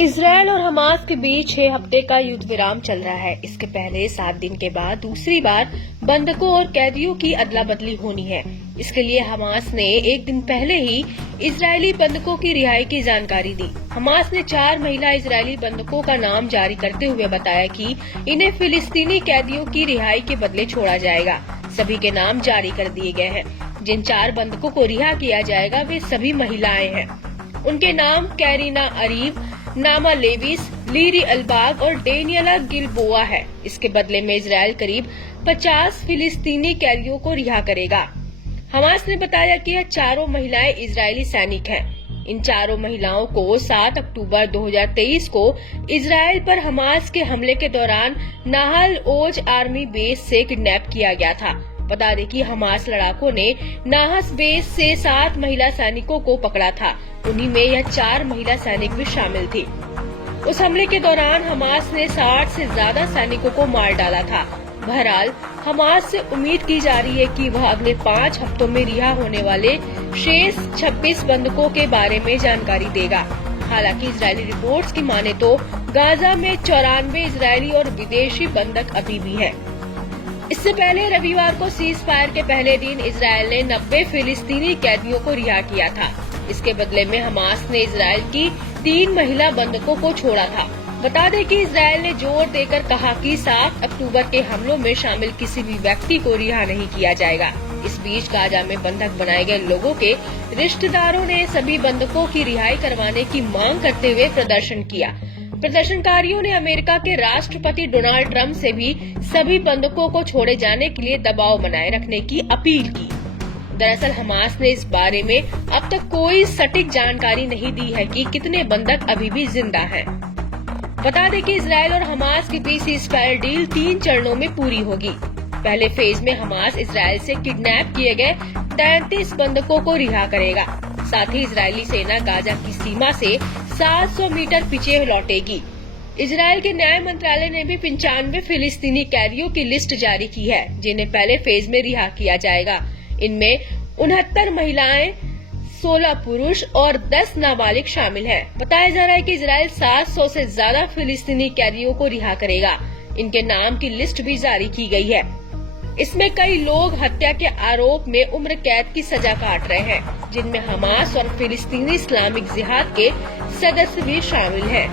Israel और Hamas के बीच 6 हफ्ते का युद्ध विराम चल रहा है। इसके पहले 7 दिन के बाद दूसरी बार बंधकों और कैदियों की अदला बदली होनी है। इसके लिए हमास ने एक दिन पहले ही इजरायली बंधकों की रिहाई की जानकारी दी। हमास ने 4 महिला इजरायली बंधकों का नाम जारी करते हुए बताया कि इन्हें फिलिस्तीनी कैदियों की रिहाई के बदले छोड़ा जाएगा। सभी के नाम जारी कर दिए गए हैं। जिन 4 बंधकों को रिहा किया जाएगा वे सभी महिलाएं हैं। उनके नाम कैरिना अरीव, नामा लेविस, लीरी अलबाग और डेनियला गिलबोआ है। इसके बदले में इजराइल करीब 50 फिलिस्तीनी कैदियों को रिहा करेगा। हमास ने बताया कि यह चारों महिलाएं इजरायली सैनिक हैं। इन चारों महिलाओं को 7 अक्टूबर 2023 को इजराइल पर हमास के हमले के दौरान नाहल ओज आर्मी बेस से किडनैप किया गया था। बता दें कि हमास लड़ाकों ने नाहस बेस से 7 महिला सैनिकों को पकड़ा था। उन्हीं में यह 4 महिला सैनिक भी शामिल थी। उस हमले के दौरान हमास ने 60 से ज्यादा सैनिकों को मार डाला था। बहरहाल हमास से उम्मीद की जा रही है कि वह अगले 5 हफ्तों में रिहा होने वाले शेष 26 बंधकों के बारे में जानकारी देगा। हालांकि इजरायली रिपोर्ट्स की माने तो गाजा में 94 इजरायली और विदेशी बंधक अभी भी हैं। इससे पहले रविवार को सीज फायर के पहले दिन इजरायल ने 90 फिलिस्तीनी कैदियों को रिहा किया था। इसके बदले में हमास ने इजरायल की 3 महिला बंधकों को छोड़ा था। बता दें कि इजरायल ने जोर देकर कहा कि 7 अक्टूबर के हमलों में शामिल किसी भी व्यक्ति को रिहा नहीं किया जाएगा। इस बीच गाजा में बंधक बनाए गए लोगों के रिश्तेदारों ने सभी बंधकों की रिहाई करवाने की मांग करते हुए प्रदर्शन किया। प्रदर्शनकारियों ने अमेरिका के राष्ट्रपति डोनाल्ड ट्रंप से भी सभी बंधकों को छोड़े जाने के लिए दबाव बनाए रखने की अपील की। दरअसल हमास ने इस बारे में अब तक कोई सटीक जानकारी नहीं दी है कि कितने बंधक अभी भी जिंदा हैं। बता दें कि इजरायल और हमास के बीच सीज फायर डील 3 चरणों में पूरी होगी। पहले फेज में हमास इजरायल से किडनैप किए गए 33 बंधकों को रिहा करेगा। साथ ही इजरायली सेना गाजा की सीमा से 700 मीटर पीछे लौटेगी। इजरायल के न्याय मंत्रालय ने भी 95 फिलिस्तीनी कैदियों की लिस्ट जारी की है, जिन्हें पहले फेज में रिहा किया जाएगा। इनमें 69 महिलाएं, 16 पुरुष और 10 नाबालिग शामिल हैं। बताया जा रहा है कि इजरायल 700 से ज्यादा फिलिस्तीनी कैदियों को रिहा करेगा। इनके नाम की लिस्ट भी जारी की गई है। इसमें कई लोग हत्या के आरोप में उम्र कैद की सजा काट रहे हैं, जिनमें हमास और फिलिस्तीनी इस्लामिक जिहाद के सदस्य भी शामिल हैं।